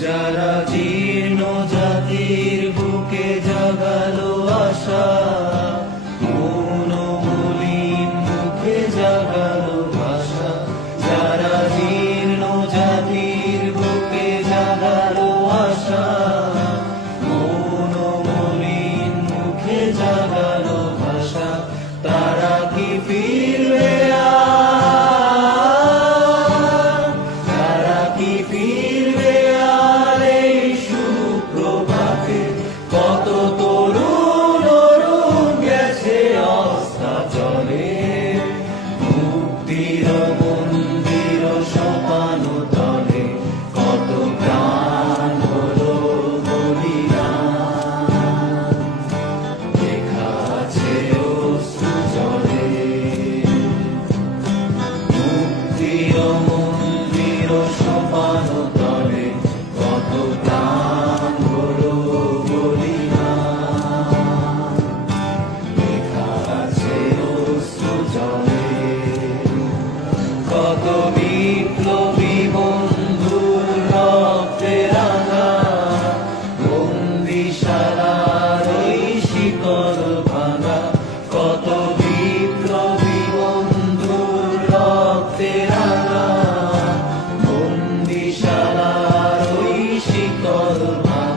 যারা জীর্ণ জাতির বুকে জাগালো আশা, মৌন মলিন মুখে জাগালো ভাষা। যারা জীর্ণ জাতির বুকে জাগালো আশা, মৌন মলিন মুখে জাগালো ভাষা। তারা কি ফিরবে আর? তারা কি ফিরবে আর এই সুপ্রভাতে? কত তরুণ অরুণ গেছে অস্তাচলে, মুক্তির মন্দির সোপান তলে। কত প্রাণ হলো বলিদান, লেখা আছে অশ্রু জলে। মুক্তির মন্দির সোপান তলে, কত প্রাণ হলো বলিদান, লেখা আছে অশ্রু জলে। কত বিপ্লবী বন্ধুর রক্তে রাঙা বন্দিশালার ওই শিকল ভাঙা। কত বিপ্লবী বন্ধুর রক্তে রাঙা বন্দিশালার ওই শিকল ভাঙা।